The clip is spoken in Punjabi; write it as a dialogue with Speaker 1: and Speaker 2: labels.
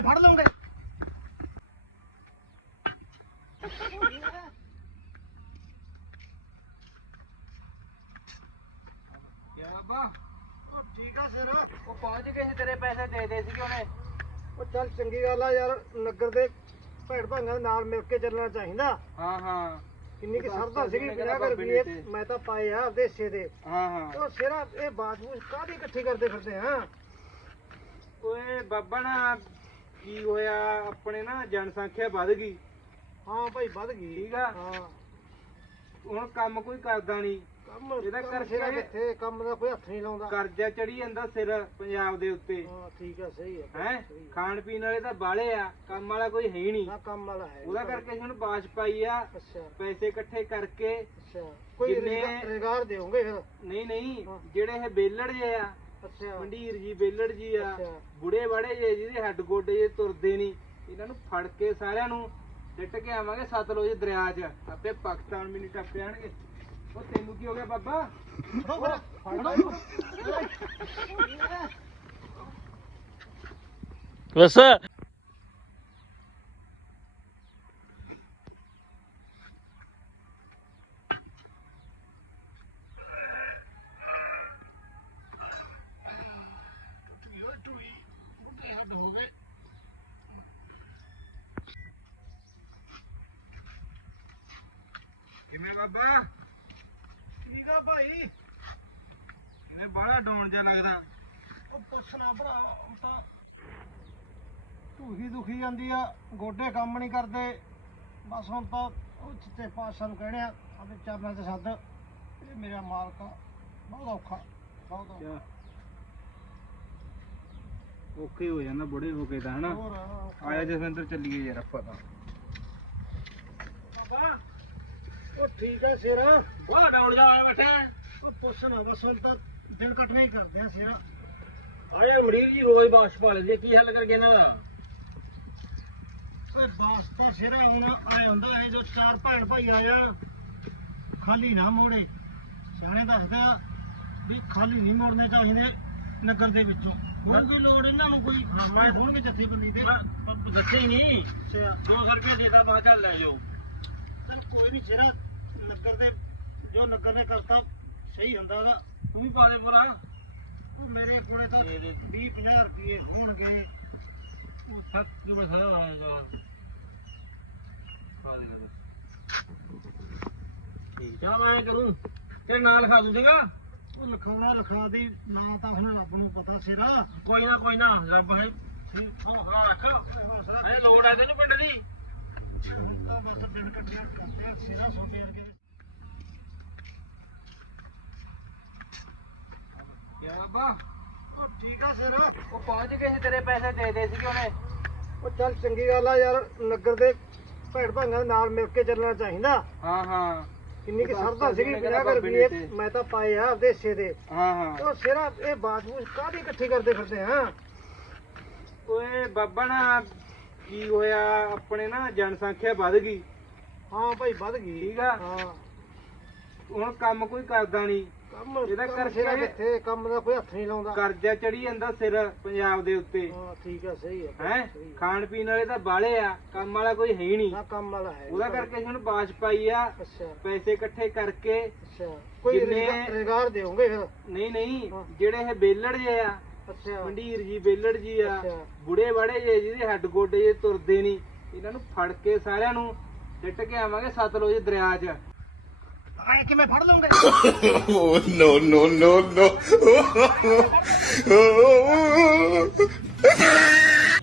Speaker 1: ਫੜ ਲਵਾਂਗੇ। ਠੀਕ ਆ ਸਰ,
Speaker 2: ਉਹ ਪਹੁੰਚ ਗਏ ਸੀ, ਤੇਰੇ ਪੈਸੇ ਦੇ ਸੀਗੇ ਉਹਨੇ।
Speaker 1: ਉਹ ਚੱਲ ਚੰਗੀ ਗੱਲ ਆ ਯਾਰ, ਨਗਰ ਦੇ ਭੈਣ ਭਾਈਆਂ ਦੇ ਨਾਲ ਮਿਲ ਕੇ ਚੱਲਣਾ ਚਾਹੀਦਾ।
Speaker 2: ਹਾਂ ਹਾਂ,
Speaker 1: ਕਿੰਨੀ ਕਿ ਸਰਦਾ ਸੀਗੀ 50 ਰੁਪਏ ਮੈਂ ਤਾਂ ਪਾਏ ਆ ਆਪਦੇ ਹਿੱਸੇ ਦੇ।
Speaker 2: ਹਾਂ ਹਾਂ,
Speaker 1: ਉਹ ਸਿਰਾ ਇਹ ਬਾਤ-ਬੂਤ ਕਾਹਦੀ ਇਕੱਠੀ ਕਰਦੇ ਫਿਰਦੇ ਹਾਂ।
Speaker 2: ਓਏ ਬਾਬਾ ਨਾ ਕੀ ਹੋਇਆ, ਆਪਣੇ ਨਾ ਜਨਸੰਖਿਆ ਵੱਧ ਗਈ।
Speaker 1: ਹਾਂ ਭਾਈ ਵੱਧ ਗਈ।
Speaker 2: ਠੀਕ ਆ,
Speaker 1: ਹਾਂ
Speaker 2: ਹੁਣ ਕੰਮ ਕੋਈ ਕਰਦਾ ਨਹੀਂ।
Speaker 1: ਕੰਮ
Speaker 2: ਇਹਦਾ
Speaker 1: ਕੰਮ
Speaker 2: ਕਰਕੇ
Speaker 1: ਸਿਰਾ ਕਿੱਥੇ, ਕੰਮ ਦਾ ਕੋਈ ਹੱਥ ਨਹੀਂ ਲਾਉਂਦਾ।
Speaker 2: ਕਰਜ਼ਾ ਚੜੀ ਜਾਂਦਾ ਸਿਰ ਪੰਜਾਬ ਦੇ ਉੱਤੇ।
Speaker 1: ਹਾਂ ਠੀਕ ਆ, ਸਹੀ ਹੈ
Speaker 2: ਹੈ
Speaker 1: ਸਹੀ ਆ।
Speaker 2: ਖਾਣ ਪੀਣ ਵਾਲੇ ਤਾਂ ਬਾਲੇ ਆ, ਕੰਮ ਵਾਲਾ ਕੋਈ ਹੈ ਹੀ ਨਹੀਂ।
Speaker 1: ਨਾ ਕੰਮ ਵਾਲਾ ਹੈ
Speaker 2: ਉਹਦਾ ਕਰਕੇ ਹੁਣ ਬਾਸ਼ ਪਾਈ ਆ,
Speaker 1: ਅੱਛਾ
Speaker 2: ਪੈਸੇ ਇਕੱਠੇ ਕਰਕੇ।
Speaker 1: ਅੱਛਾ, ਕੋਈ ਰੁਜ਼ਗਾਰ ਦੇਵੋਗੇ ਫਿਰ?
Speaker 2: ਨਹੀਂ ਨਹੀਂ,
Speaker 1: ਹਾਂ।
Speaker 2: ਜਿਹੜੇ ਇਹ ਬੇਲੜ ਜੇ ਆ,
Speaker 1: ਅੱਛਾ
Speaker 2: ਮੰਡੀਰ ਜੀ ਬੇਲੜ ਜੀ ਆ,
Speaker 1: ਅੱਛਾ।
Speaker 2: ਬੁੜੇ ਬਾੜੇ ਜੇ ਜਿਹਦੇ ਹੱਡ ਗੋਡੇ ਜੇ ਤੁਰਦੇ ਨਹੀਂ, ਇਹਨਾਂ ਨੂੰ ਫੜ ਕੇ ਸਾਰਿਆਂ ਨੂੰ ਸਿੱਟ ਕੇ ਆਵਾਂਗੇ ਸਤਲੁਜ ਦਰਿਆ 'ਚ। ਆਪੇ ਪਾਕਿਸਤਾਨ ਵੀ ਨਹੀਂ ਟੱਪ ਜਾਣਗੇ। ਉਹ ਤੈਨੂੰ ਕੀ ਹੋ ਗਿਆ ਬਾਬਾ?
Speaker 3: ਬਸ
Speaker 2: ਕਿਵੇਂ ਬਾਬਾ?
Speaker 1: ਠੀਕ ਆ ਭਾਈ।
Speaker 2: ਇਹਨੇ ਬੜਾ ਡਾਉਣ ਜਿਹਾ ਲੱਗਦਾ।
Speaker 1: ਉਹ ਪੁੱਛਣਾ ਭਰਾ, ਹੁਣ ਤਾਂ ਢੂਹੀ ਦੁਖੀ ਜਾਂਦੀ ਆ, ਗੋਡੇ ਕੰਮ ਨਹੀਂ ਕਰਦੇ। ਬਸ ਹੁਣ ਤਾਂ ਉਹ ਸੱਚੇ ਪਾਤਸ਼ਾਹ ਨੂੰ ਕਹਿਣੇ ਆ, ਆਪਣੇ ਚਰਨਾਂ 'ਚ ਸੱਦ, ਇਹ ਮੇਰਾ ਮਾਲਕ ਆ। ਬਹੁਤ ਔਖਾ, ਬਹੁਤ ਔਖਾ।
Speaker 2: ਔਖੇ ਹੋ ਜਾਂਦਾ ਬੁੜੇ ਹੋ ਕੇ ਤਾਂ, ਹਨਾ।
Speaker 1: ਹੋਰ ਔਖਾ।
Speaker 2: ਆਇਆ ਜਸਵਿੰਦਰ, ਚੱਲੀਏ ਯਾਰ ਆਪਾਂ ਤਾਂ।
Speaker 1: ਬਾਬਾ ਉਹ ਠੀਕ ਆ ਸ਼ੇਰਾ।
Speaker 2: ਬੜਾ ਡਾਉਣ ਜਾ ਹੋਇਆ ਬੈਠਾ।
Speaker 1: ਉਹ ਪੁੱਛਣਾ, ਬਸ ਹੁਣ ਤਾਂ ਦਿਨ ਕੱਟਣੇ ਹੀ ਕਰਦੇ ਆ ਸ਼ੇਰਾ।
Speaker 2: ਆਏ ਅਮਰੀਰ ਜੀ ਰੋਜ਼ ਬਾਸ਼ ਪਾ ਲੈਂਦੇ, ਕੀ ਹੱਲ ਕਰਕੇ ਇਹਨਾਂ ਦਾ?
Speaker 1: ਓਏ ਬਾਸ ਤਾਂ ਸ਼ੇਰਾ ਹੁਣ ਆਏ ਹੁੰਦਾ ਹੈ, ਜੋ ਚਾਰ ਭੈਣ ਭਾਈ ਆ ਜਾਣ ਖਾਲੀ ਨਾ ਮੋੜੇ। ਸਿਆਣੇ ਦੱਸਦਾ ਵੀ ਖਾਲੀ ਨਹੀਂ ਮੋੜਨੇ ਚਾਹੀਦੇ ਨਗਰ ਦੇ ਵਿੱਚੋਂ। ਹੋਰ ਵੀ ਲੋੜ ਇਹਨਾਂ ਨੂੰ ਕੋਈ ਮੈਂ ਹੋਣਗੇ ਜਥੇਬੰਦੀ ਦੇ।
Speaker 2: ਦੱਸੇ ਹੀ ਨਹੀਂ।
Speaker 1: ਅੱਛਾ
Speaker 2: 200 ਰੁਪਏ ਦੇਤਾ, ਬਾਅਦ ਚੱਲ ਲੈ ਜਾਓ।
Speaker 1: ਚੱਲ ਕੋਈ ਨਹੀਂ ਸ਼ੇਰਾ, ਨਗਰ ਦੇ ਜੋ ਨਗਰ ਨੇ ਕਰਤਾ ਸਹੀ ਹੁੰਦਾ ਉਹਦਾ।
Speaker 2: ਤੂੰ ਵੀ ਪਾ ਦੇ ਪੂਰਾ।
Speaker 1: ਮੇਰੇ ਕੋਲੇ ਤਾਂ 20-50 ਰੁਪਏ ਹੋਣਗੇ।
Speaker 2: ਉਹ 7 ਜੋ ਮੈਂ ਸਾਰਾ ਆਏਗਾ। ਪਾ ਦੇ ਠੀਕ ਆ, ਮੈਂ ਕਰੂੰ ਤੇਰੇ ਨਾਲ ਲਿਖਾ ਦੂੰਗਾ।
Speaker 1: ਉਹ ਲਿਖਾਉਣਾ ਲਿਖਾ ਦੀ, ਨਾ ਤਾਂ ਹੁਣ ਰੱਬ ਨੂੰ ਪਤਾ ਸ਼ੇਰਾ।
Speaker 2: ਕੋਈ ਨਾ ਰੱਬ ਹੈ। ਹਾਂ ਰੱਖ ਅਰੇ ਲੋੜ ਆ ਤੈਨੂੰ ਪਿੰਡ ਦੀ।
Speaker 1: ਤਾਂ ਬਸ ਦਿਨ ਕੱਟਿਆ ਕਰਦੇ ਆ ਸ਼ੇਰਾ, ਸੋਡੇ ਵਰਗੇ।
Speaker 2: ਕਿਆ ਬਾਬਾ?
Speaker 1: ਉਹ ਠੀਕ ਆ ਸਰ।
Speaker 2: ਉਹ ਪਹੁੰਚ ਗਏ ਸੀ, ਤੇਰੇ ਪੈਸੇ ਦੇ ਸੀਗੇ ਉਹਨੇ।
Speaker 1: ਉਹ ਚੱਲ ਚੰਗੀ ਗੱਲ ਆ ਯਾਰ, ਨਗਰ ਦੇ ਭੈਣ ਭਾਈਆਂ ਦੇ ਨਾਲ ਮਿਲ ਕੇ ਚੱਲਣਾ ਚਾਹੀਦਾ।
Speaker 2: ਹਾਂ ਹਾਂ,
Speaker 1: ਕਿੰਨੀ ਕਿ ਸਰਦਾ ਸੀਗੀ 50 ਰੁਪਏ ਮੈਂ ਤਾਂ ਪਾਏ ਆ ਆਪਦੇ ਹਿੱਸੇ ਦੇ।
Speaker 2: ਹਾਂ ਹਾਂ।
Speaker 1: ਉਹ ਸਿਰਾ ਇਹ ਬਾਤ-ਬੂਤ ਕਾਹਦੀ ਇਕੱਠੀ ਕਰਦੇ ਫਿਰਦੇ ਹਾਂ।
Speaker 2: ਓਏ ਬਾਬਾ ਨਾ ਕੀ ਹੋਇਆ, ਆਪਣੇ ਨਾ ਜਨਸੰਖਿਆ ਵੱਧ ਗਈ।
Speaker 1: ਹਾਂ ਭਾਈ ਵੱਧ ਗਈ।
Speaker 2: ਠੀਕ ਆ,
Speaker 1: ਹਾਂ
Speaker 2: ਹੁਣ ਕੰਮ ਕੋਈ ਕਰਦਾ ਨਹੀਂ।
Speaker 1: ਕੰਮ
Speaker 2: ਇਹਦਾ
Speaker 1: ਕੰਮ
Speaker 2: ਕਰਕੇ
Speaker 1: ਸਿਰਾ ਕਿੱਥੇ, ਕੰਮ ਦਾ ਕੋਈ ਹੱਥ ਨਹੀਂ ਲਾਉਂਦਾ।
Speaker 2: ਕਰਜ਼ਾ ਚੜੀ ਜਾਂਦਾ ਸਿਰ ਪੰਜਾਬ ਦੇ ਉੱਤੇ।
Speaker 1: ਹਾਂ ਠੀਕ ਆ, ਸਹੀ ਹੈ
Speaker 2: ਹੈ
Speaker 1: ਸਹੀ ਆ।
Speaker 2: ਖਾਣ ਪੀਣ ਵਾਲੇ ਤਾਂ ਬਾਲੇ ਆ, ਕੰਮ ਵਾਲਾ ਕੋਈ ਹੈ ਹੀ ਨਹੀਂ।
Speaker 1: ਨਾ ਕੰਮ ਵਾਲਾ ਹੈ।
Speaker 2: ਉਹਦਾ ਕਰਕੇ ਹੁਣ ਬਾਸ਼ ਪਾਈ ਆ,
Speaker 1: ਅੱਛਾ
Speaker 2: ਪੈਸੇ ਇਕੱਠੇ ਕਰਕੇ।
Speaker 1: ਅੱਛਾ, ਕੋਈ
Speaker 2: ਜਿੰਨੇ-
Speaker 1: ਰੁਜ਼ਗਾਰ ਦੇਵੋਗੇ ਫਿਰ?
Speaker 2: ਨਹੀਂ
Speaker 1: ਹਾਂ।
Speaker 2: ਜਿਹੜੇ ਇਹ ਬੇਲੜ ਜੇ ਆ,
Speaker 1: ਅੱਛਾ
Speaker 2: ਮੰਡੀਰ ਜੀ ਬੇਲੜ ਜੀ ਆ,
Speaker 1: ਅੱਛਾ।
Speaker 2: ਬੁੜੇ ਬਾੜੇ ਜੇ ਜਿਹਦੇ ਹੱਡ ਗੋਡੇ ਜੇ ਤੁਰਦੇ ਨਹੀਂ, ਇਹਨਾਂ ਨੂੰ ਫੜ ਕੇ ਸਾਰਿਆਂ ਨੂੰ ਸਿੱਟ ਕੇ ਆਵਾਂਗੇ ਸਤਲੁਜ ਦਰਿਆ 'ਚ।
Speaker 1: ਆਏ ਕਿਵੇਂ ਫੜ ਲਵਾਂਗੇ?
Speaker 3: no no no no